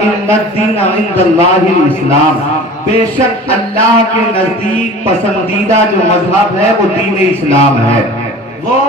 ان الدین عند اللہ الاسلام، بے شک اللہ کے نزدیک پسندیدہ جو مذہب ہے وہ دین اسلام ہے، وہ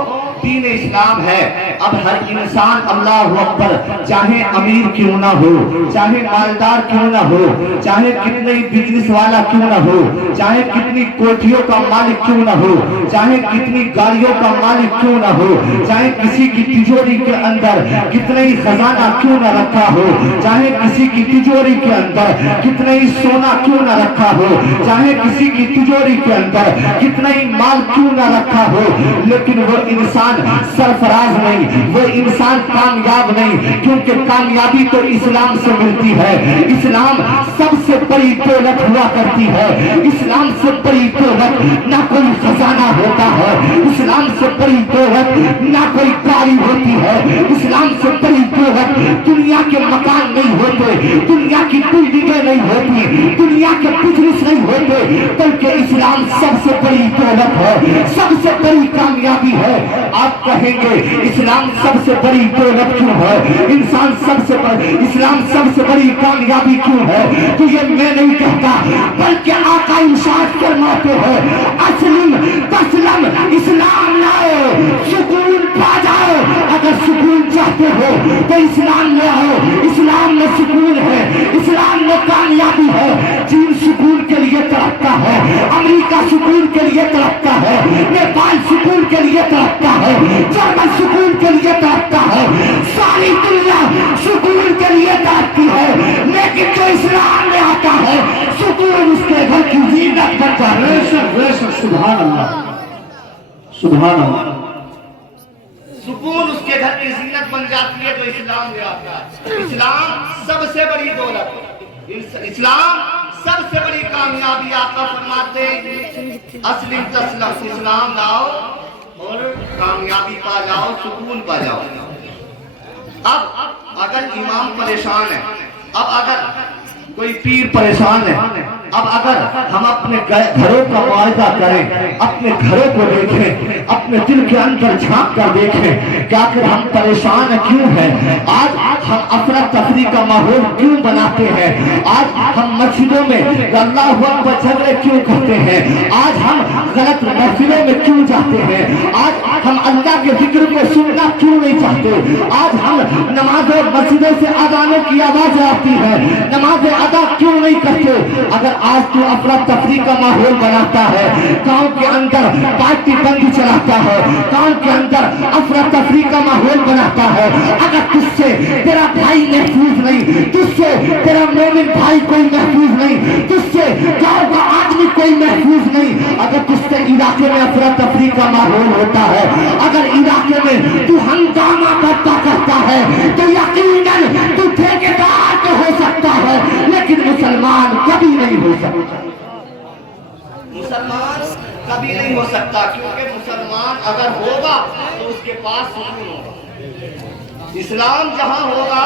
دین اسلام ہے۔ اب ہر انسان اللہ اکبر چاہے امیر کیوں نہ ہو، چاہے مالدار کیوں نہ ہو، چاہے کتنے بزنس والا کیوں نہ ہو، چاہے کتنی کوٹھیوں کا مالک کیوں نہ ہو، چاہے کتنی گاڑیوں کا مالک کیوں نہ ہو، چاہے کسی کی تجوری کے اندر کتنے ہی خزانہ کیوں نہ رکھا ہو، چاہے کسی کی تجوری کے اندر کتنے ہی سونا کیوں نہ رکھا ہو، چاہے کسی کی تجوری کے اندر کتنا ہی مال کیوں نہ رکھا ہو، لیکن وہ انسان سرفراز نہیں، وہ انسان کامیاب نہیں، کیونکہ کامیابی تو اسلام سے ملتی ہے۔ اسلام سب سے بڑی دولت ہوا کرتی ہے، اسلام سے بڑی دولت نہ کوئی خزانہ ہوتا ہے، اسلام سے بڑی دولت نہ کوئی گاڑی ہوتی ہے، اسلام سے بڑی دولت دنیا کے مکان نہیں ہوتے، دنیا کی بلڈنگیں نہیں ہوتی، دنیا کے بزنس نہیں ہوتے، بلکہ اسلام سب سے بڑی دولت ہے، سب سے بڑی کامیابی ہے۔ آپ کہیں گے اسلام سب سے بڑی دولت کیوں ہے، انسان سب سے بڑی، اسلام سب سے بڑی کامیابی کیوں ہے، تو یہ میں نہیں کہتا بلکہ آقا ارشاد فرماتے ہیں اسلم تسلم، اسلام لاؤ سکون پا جاؤ، اگر سکون چاہتے ہو تو اسلام لے آؤ، اسلام میں سکون ہے، اسلام میں کامیابی ہے۔ چین سکون کے لیے تڑپتا ہے، امریکہ سکون کے لیے تڑپتا ہے، نیپال سکون کے لیے تڑپتا ہے، جرمن سکون کے لیے تڑپتا ہے، ساری دنیا سکون کے لیے تڑپتی ہے، لیکن جو اسلام میں آتا ہے سکون اس کے گھر کی زینت بنتا ہے۔ سبحان اللہ، سبحان اللہ، سکون اس کے گھر کی زینت بن جاتی ہے تو اسلام میں آتا ہے۔ اسلام سب سے بڑی دولت، اسلام سب سے بڑی کامیابی۔ آقا فرماتے اسلم تسلم، اسلام لاؤ اور کامیابی پا جاؤ، سکون پا جاؤ۔ اب اگر امام پریشان ہے، اب اگر کوئی پیر پریشان ہے، اب اگر ہم اپنے گھروں کا معاہدہ کریں، اپنے گھروں کو دیکھیں، اپنے دل کے اندر جھانک کر دیکھیں کہ آخر ہم پریشان کیوں ہیں، آج ہم افراتفری کا ماحول کیوں بناتے ہیں، آج ہم مسجدوں میں اللہ اکبر جھگڑے کیوں کرتے ہیں، آج ہم غلط محفلوں میں کیوں جاتے ہیں، آج ہم اللہ کے ذکر کو سننا کیوں نہیں چاہتے، آج ہم نمازوں مسجدوں سے اذانوں کی آواز آتی ہے، نماز ادا کیوں نہیں کرتے۔ اگر آج تو افراتفری کا ماحول بناتا ہے، گاؤں کے اندر پارٹی بندی چلاتا ہے، گاؤں کے اندر افراتفری کا ماحول بناتا ہے، اگر تجھ سے تیرا بھائی محفوظ نہیں، تجھ سے تیرا مومن بھائی کوئی محفوظ نہیں، تجھ سے گاؤں کا آدمی کوئی محفوظ نہیں، اگر تجھ سے علاقے میں افراتفری کا ماحول ہوتا ہے، اگر علاقے میں تو ہنگامہ کرتا ہے تو یقیناً تو ٹھیکیدار تو ہو سکتا ہے لیکن مسلمان کبھی نہیں ہو سکتا، مسلمان کبھی نہیں ہو سکتا، کیونکہ مسلمان اگر ہوگا تو اس کے پاس سکون ہوگا، اسلام جہاں ہوگا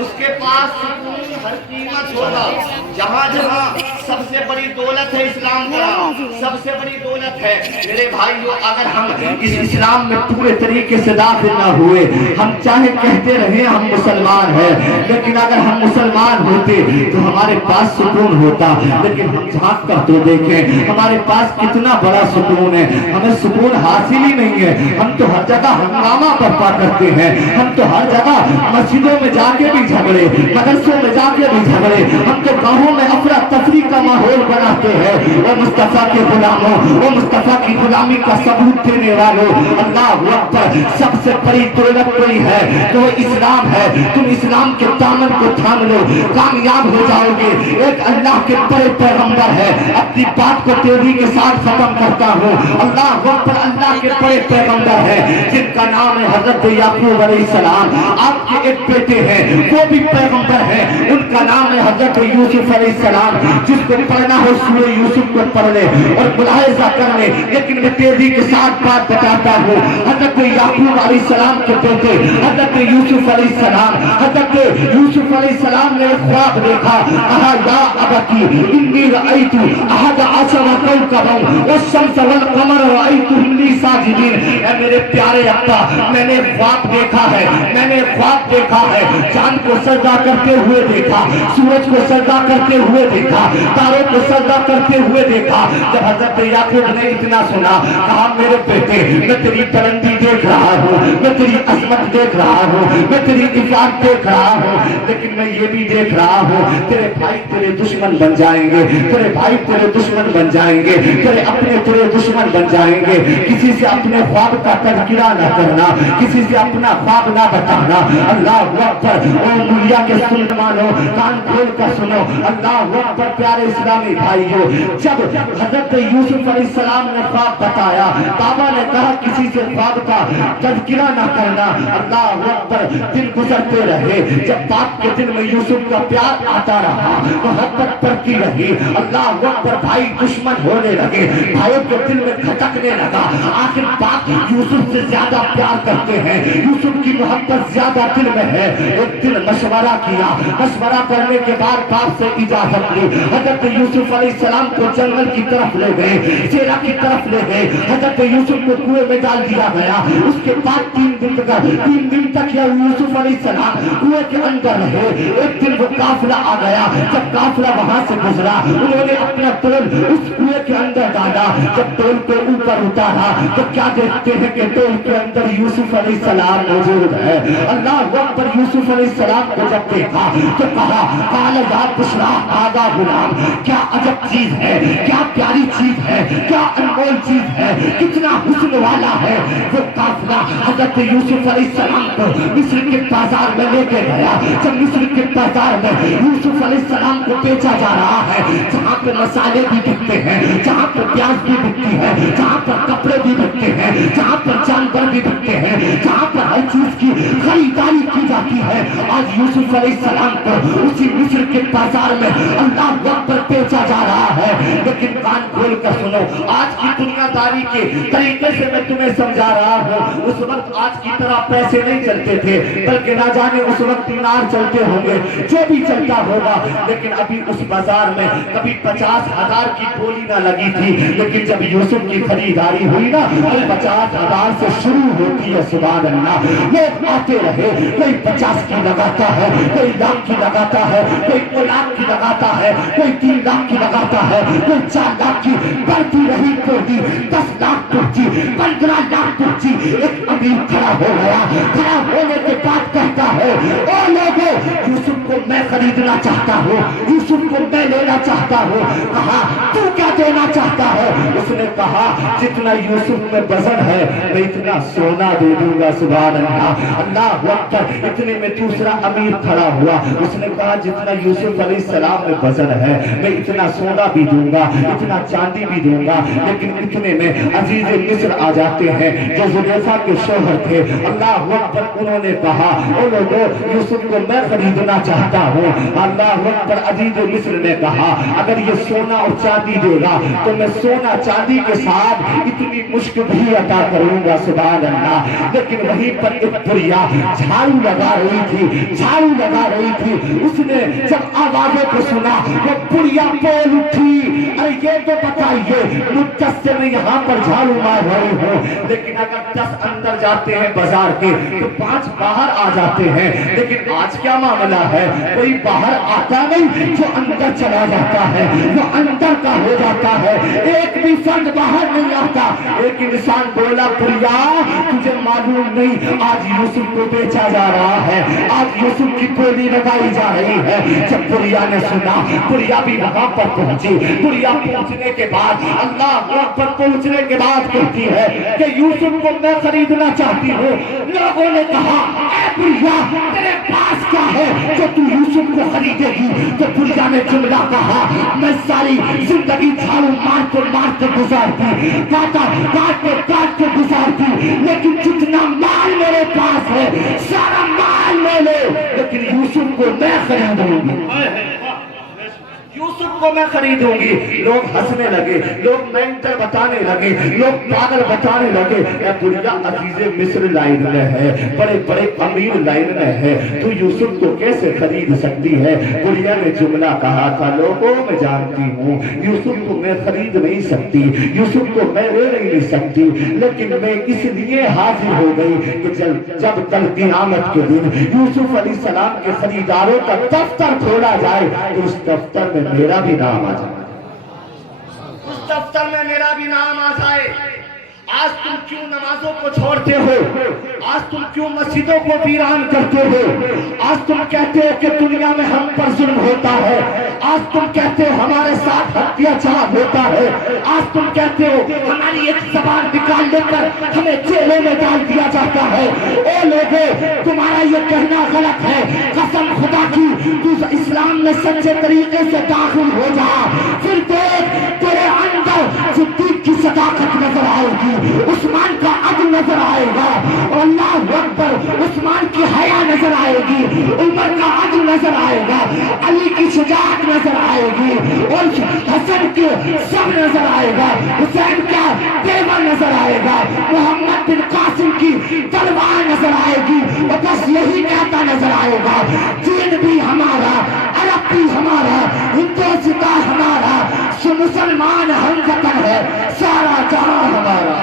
اس کے پاس سکون ہر قیمت ہوگا۔ جہاں جہاں سب سے بڑی دولت ہے اسلام کا، سب سے بڑی دولت ہے میرے بھائیو، اگر ہم اس اسلام میں پورے طریقے سے داخل نہ ہوئے، ہم چاہے کہتے رہیں ہم مسلمان ہیں، لیکن اگر ہم مسلمان ہوتے تو ہمارے پاس سکون ہوتا، لیکن ہم جھانک کر تو دیکھیں ہمارے پاس کتنا بڑا سکون ہے، ہمیں سکون حاصل ہی نہیں ہے، ہم تو ہر جگہ ہنگامہ برپا کرتے ہیں، ہم تو ہر جگہ مسجدوں میں جا کے بھی جھگڑے، مدرسوں میں جا کے بھی جھگڑے، ہم تو گاؤں میں افراتفری کا ماحول بناتے ہیں۔ وہ مصطفیٰ کے غلاموں، وہ مصطفیٰ کی غلامی کا ثبوت دینے والوں، اللہ اکبر، سب سے بڑی دولت کوئی ہے تو وہ اسلام ہے۔ تم اسلام کے دامن کو تھام لو، کامیاب ہو جاؤ گے۔ ایک اللہ کے بڑے پیغمبر ہے، اپنی بات کو تیزی کے ساتھ ختم کرتا ہوں، اللہ اکبر، اللہ کے بڑے پیغمبر ہے جن کا نام ہے حضرت یعقوب علیہ السلام، آپ کے ایک بیٹے ہیں وہ بھی پیغمبر ہیں، ان کا نام ہے حضرت یوسف علیہ السلام، جس کو پڑھنا ہو سورہ یوسف کو پڑھ لے اور ملاحظہ کر لے، لیکن میں تیزی کے ساتھ بات بتاتا ہوں۔ حضرت یعقوب علیہ السلام کے بیٹے حضرت یوسف علیہ السلام، حضرت یوسف علیہ السلام نے ایک خواب دیکھا، کہا یا ابتی انی رأیت احد عشر کوکبا والشمس والقمر رأیتهم لی ساجدین۔ اے میرے پیارے ابا، میں نے خواب دیکھا ہے، میں نے خواب دیکھا ہے، چاند کو سجدہ کرتے ہوئے دیکھا، سورج کو سجدہ کرتے ہوئے دیکھا، تاروں کو سجدہ کرتے ہوئے دیکھا۔ جب حضرت یعقوب نے اتنا سنا، کہا میرے بیٹے میں تیری بلندی دیکھ رہا ہوں، میں تیری عظمت دیکھ رہا ہوں، میں تیری عزت دیکھ رہا ہوں، لیکن میں یہ بھی دیکھ رہا ہوں تیرے بھائی تیرے دشمن بن جائیں گے، تیرے بھائی تیرے دشمن بن جائیں گے، تیرے اپنے تیرے دشمن بن جائیں گے۔ کسی سے اپنے خواب کا تذکرہ نہ کرنا، کسی سے اپنا خواب نہ بتانا۔ اللہ اکبر، او دنیا کے سلطانوں کان کھول کر سنو، اللہ اکبر پیارے اسلامی بھائیوں۔ جب حضرت یوسف علیہ السلام نے خواب بتایا، بابا نے کہا کسی سے خواب کا تذکرہ نہ کرنا۔ اللہ اکبر، دن گزرتے رہے، جب باپ کے دل میں یوسف کا پیار آتا رہا، محبت بڑھتی رہی۔ اللہ اکبر، بھائی دشمن ہونے لگے، بھائیوں کے دل میں کھٹکنے لگا۔ آخر باپ یوسف سے زیادہ پیار کرتے ہیں، یوسف کی محبت زیادہ دل میں ہے۔ ایک دن مشورہ کیا، مشورہ کرنے کے بعد باپ سے اجازت لی، حضرت یوسف علیہ السلام کو جنگل کی طرف لے گئے، سیرا کی طرف لے گئے، حضرت یوسف کو کنویں میں ڈال دیا گیا۔ اس کے بعد 3 دن تک یا یوسف علیہ السلام کنویں کے اندر رہے۔ ایک دن وہ قافلہ آ گیا، جب قافلہ وہاں سے گزرا، انہوں نے اپنا ٹول اس کنویں کے اندر ڈالا۔ جب ٹول کو اوپر اتارا تو کیا دیکھتے ہیں کہ ٹول کے اندر یوسف علیہ السلام موجود ہے۔ اللہ اکبر، یوسف علیہ السلام کو جب دیکھا تو کہا قال یا بشرا ھذا غلام، کیا عجب چیز ہے، کیا پیاری چیز ہے، کیا انمول چیز ہے، کتنا حسن والا ہے۔ وہ قافلہ حضرت یوسف علیہ السلام کو مصر کے بازار میں لے کے گیا۔ جب مصر کے بازار میں یوسف علیہ السلام کو بیچا جا رہا ہے، جہاں پہ مسالے بھی بکتے ہیں، جہاں پہ پیاز بھی بکتی ہے، جہاں پر کپڑے بھی بکتے ہیں، جہاں پر جانور بھی بکتے ہیں، جہاں پر ہر چیز کی خریداری کی جاتی ہے، آج یوسف علیہ السلام کو اسی مصر کے بازار میں اللہ اکبر بیچا جا رہا ہے۔ لیکن کان کھول کر سنو، آج کی دنیا داری کے طریقے سے میں تمہیں سمجھا رہا ہوں۔ اس وقت آج کی طرح پیسے نہیں چلتے تھے، بلکہ نہ جانے اس وقت دینار چلتے ہوں گے، جو بھی چلتا ہوگا۔ لیکن ابھی اس بازار میں کبھی 50,000 کی بولی نہ لگی تھی، لیکن جب یوسف کی خریداری ہوئی نا، 50,000 سے شروع ہوتی ہے۔ سبحان اللہ، لوگ آتے رہے، کوئی 50 کی لگاتا ہے، کوئی لاکھ کی لگاتا ہے، کوئی 1 لاکھ کی لگاتا ہے، کوئی 3 لاکھ کی لگاتا ہے، کوئی 4 لاکھ کی، بڑھتی رہی کوٹی، 10 لاکھ پہنچی، 15 لاکھ پہنچی۔ ایک امیر کھڑا ہو گیا، کھڑا ہونے کے بعد کہتا ہے او لوگوں، یوسف کو میں خریدنا چاہتا ہوں، یوسف کو میں لینا چاہتا ہوں۔ کہا تو کیا دینا چاہتا ہے؟ اس نے کہا جتنا یوسف میں وزن ہے میں اتنا سونا دے دوں گا۔ سبحان اللہ، اللہ اکبر۔ اتنے میں دوسرا امیر کھڑا ہوا، اس نے کہا جتنا یوسف علیہ السلام میں وزن ہے میں اتنا سونا بھی دوں گا، اتنا چاندی بھی دوں گا۔ لیکن اتنے میں عزیز مصر آ جاتے ہیں جو زلیخا کے شوہر تھے۔ اللہ اکبر، انہوں نے کہا او لوگوں، یوسف کو میں خریدنا چاہتا ہوں۔ اللہ اکبر، عزیز مصر نے کہا اگر یہ سونا اور چاندی دے گا تو میں سونا چاندی کے ساتھ اتنی مشک بھی عطا کروں گا۔ سبحان اللہ۔ لیکن وہیں پر ایک بڑھیا جھاڑو لگا رہی تھی، جھاڑو لگا رہی تھی۔ اس نے جب آوازوں کو سنا وہ بڑھیا بول اٹھی، ارے یہ تو بتائیے مجھ سے میں یہاں پر جھاڑو مار رہی ہوں، لیکن اگر 10 اندر جاتے ہیں بازار کے تو 5 باہر آ جاتے ہیں۔ لیکن آج کیا معاملہ ہے، کوئی باہر آتا نہیں، جو اندر چلا جاتا ہے وہ اندر کا ہو جاتا ہے، ایک بھی فرد باہر نہیں آتا۔ ایک انسان بولا بڑھیا تجھے معلوم نہیں آج یوسف کو بیچا جا رہا ہے، آج یوسف کی بولی لگائی جا رہی ہے۔ جب بڑھیا نے سنا، بڑھیا بھی وہاں پر پہنچی۔ بڑھیا پہنچنے کے بعد اللہ اکبر، پہنچنے کے بعد کہتی ہے کہ یوسف کو میں خریدنا چاہتی ہوں۔ لوگوں نے کہا اے بڑھیا تیرے پاس کیا ہے جو تو یوسف کو خریدے گی؟ تو بڑھیا نے جملہ کہا میں ساری زندگی جھاڑو مارتے گزارتی، کاٹتے گزارتی، لیکن جتنا مال میرے پاس ہے سارا مال لے لو، لیکن یوسف کو میں خریدوں گی۔ کو میں خریدوں گی۔ لوگ ہنسنے لگے، لوگ مینٹل بتانے لگے، لوگ پاگل بتانے لگے، اے گڑیا عزیز مصر لائن میں ہے، بڑے بڑے امیر لائن میں ہے، تو یوسف کو کیسے خرید سکتی ہے؟ گڑیا نے جملہ کہا تھا، لوگوں میں جانتی ہوں یوسف کو میں خرید نہیں سکتی، یوسف کو میں لے نہیں سکتی، لیکن میں اس لیے حاضر ہو گئی کہ جب کل قیامت کے دن یوسف علیہ السلام کے خریداروں کا دفتر کھولا جائے تو اس دفتر میں میرا بھی نام آ جائے، اس دفتر میں میرا بھی نام آ جائے۔ آج تم کیوں نمازوں کو چھوڑتے ہو؟ آج تم کیوں مسجدوں کو ویران کرتے ہو؟ آج تم کہتے ہو کہ دنیا میں ہم پر ظلم ہوتا ہے، آج تم کہتے ہو ہمارے ساتھ اتیاچار ہوتا ہے، آج تم کہتے ہو ہماری ایک زبان نکال لے کر ہمیں جیلوں میں ڈال دیا جاتا ہے۔ اے لوگوں، تمہارا یہ کہنا غلط ہے، قسم خدا کی تو اسلام میں سچے طریقے سے داخل ہو جا، پھر دیکھ تیرے اندر صدیق کی صداقت نظر آئے گی، عثمان کا عدل نظر آئے گا، اللہ اکبر، عثمان کی حیا نظر آئے گی، عمر کا عدل نظر آئے گا، علی کی شجاعت نظر آئے گی، اور حسن کے صبر نظر آئے گا، حسین کا تیور نظر آئے گا، محمد بن قاسم کی تلوار نظر آئے گی، اور بس یہی کہتا نظر آئے گا، دین بھی ہمارا، عرب بھی ہمارا، ہندوستان ہمارا، مسلمان ہم وطن ہے، سارا جہاں ہمارا،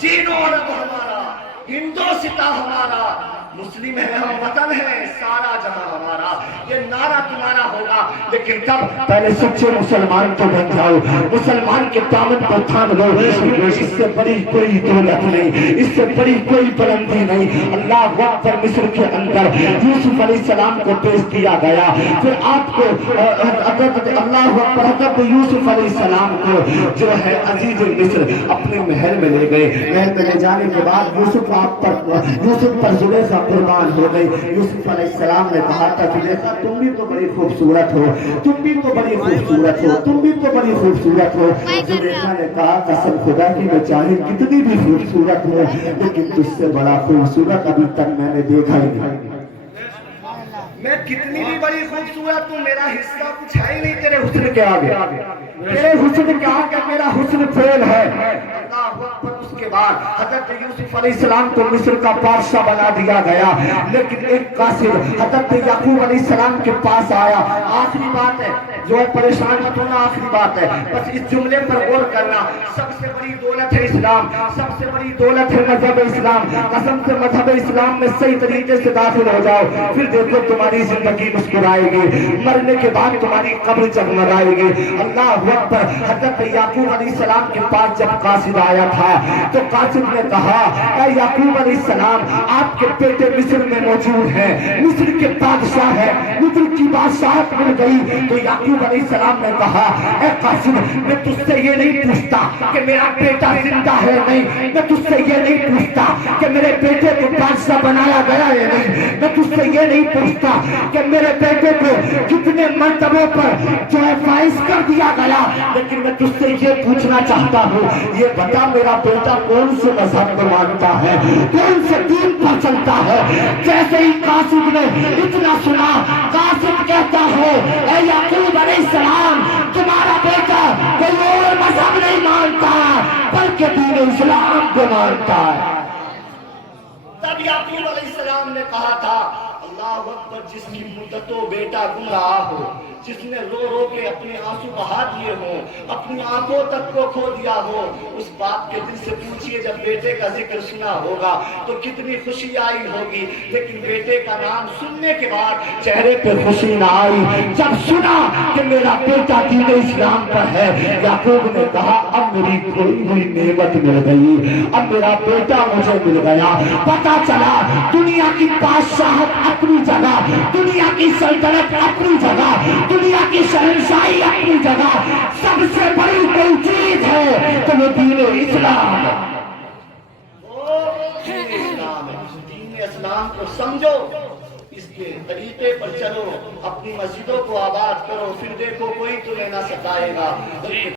چین و عرب ہمارا، ہندوستان ہمارا، مسلم ہے ہم وطن ہے، سارا جہاں ہمارا، یہ نعرہ تمہارا ہوگا، لیکن تب پہلے سچے مسلمان تو بن جاؤ، مسلمان کے دامن کو تھام لو، اس سے بڑی کوئی دولت نہیں، اس سے بڑی کوئی بلندی نہیں۔ اللہ اکبر، مصر کے اندر یوسف علیہ السلام کو پیش کیا گیا، پھر آپ کو اللہ اکبر، حضرت یوسف علیہ السلام کو جو ہے عزیز مصر اپنے محل میں لے گئے، محل میں لے جانے کے بعد یوسف پر زلیخا قربان ہو گئی۔ یوسف علیہ السلام نے کہا تھا، زلیخا تم بھی تو بڑی خوبصورت ہو، تم بھی تو بڑی خوبصورت ہو، تم بھی تو بڑی خوبصورت ہو۔ زلیخا نے کہا، قسم خدا کی میں چاہے کتنی بھی خوبصورت ہو، لیکن تجھ سے بڑا خوبصورت ابھی تک میں نے دیکھا ہی نہیں۔ میں کتنی بھی بڑی خوبصورت ہوں، میرا حصہ کچھ ہے ہی نہیں تیرے حسن کے آگے، تیرے حسن کے آگے میرا حسن فیل ہے۔ اللہ اکبر، اس کے بعد حضرت یوسف علیہ السلام کو مصر کا بادشاہ بنا دیا گیا، لیکن ایک قاصد حضرت یعقوب علیہ السلام کے پاس آیا۔ آخری بات ہے، جو ہے پریشان مت ہونا، آخری بات ہے، بس اس جملے پر غور کرنا، سب سے بڑی دولت ہے اسلام، سب سے بڑی دولت ہے مذہب اسلام، قسم سے مذہب اسلام میں صحیح طریقے سے داخل ہو جاؤ، پھر دیکھو تمہاری زندگی مسکرائے گی، مرنے کے بعد تمہاری قبر جگمگائے گی۔ اللہ اکبر، حضرت یعقوب علیہ السلام کے پاس جب قاصد آیا تھا تو قاصد نے کہا، اے یعقوب علیہ السلام، آپ کے بیٹے مصر میں موجود ہیں، مصر کے بادشاہ ہیں، مصر کی بادشاہت مل گئی۔ تو یعقوب علیہ السلام نے کہا، اے قاصد، میں تجھ سے یہ نہیں پوچھتا کہ میرا بیٹا زندہ ہے نہیں، میں تجھ سے یہ نہیں پوچھتا کہ میرے بیٹے کو بادشاہ بنایا گیا ہے نہیں، میں تجھ سے یہ نہیں پوچھتا کہ میرے بیٹے کو کتنے مرتبوں پر جو ہے فائز کر دیا گیا، لیکن میں تجھ سے یہ پوچھنا چاہتا ہوں، یہ بتا میرا بیٹا کون سے مذہب کو مانتا ہے، کون سے دین پر چلتا ہے۔ جیسے ہی قاصد نے اتنا سنا، قاصد کہتا ہے، اے یعقوب علیہ السلام، تمہارا بیٹا کوئی اور مذہب نہیں مانتا بلکہ دین اسلام کو مانتا ہے۔ تب یعقوب علیہ السلام نے کہا تھا، اللہ اکبر، جس کی مدتوں بیٹا گم رہا ہو، جس نے رو رو کے اپنے آنسو بہا دیے ہوں، اپنی آنکھوں تک کو کھو دیا ہو، اس باپ کے دل سے پوچھئے جب بیٹے کا ذکر سنا ہوگا تو کتنی خوشی آئی ہوگی، لیکن بیٹے کا نام سننے کے بعد چہرے پہ خوشی نہ آئی۔ جب سنا کہ میرا بیٹا دین اسلام پر ہے، یعقوب نے کہا، اب میری کھوئی ہوئی نعمت مل گئی، اب میرا بیٹا مجھے مل گیا۔ پتا چلا دنیا کی بادشاہت اپنی جگہ، دنیا کی سلطنت اپنی جگہ، دنیا کی شہنشاہی اپنی جگہ، سب سے بڑی کوئی چیز ہے تو وہ دین اسلام ہے، وہ دین اسلام ہے۔ دین اسلام کو سمجھو، اس کے طریقے پر چلو، اپنی مسجدوں کو آباد کرو، پھر دیکھو کوئی تمہیں نہ ستائے گا۔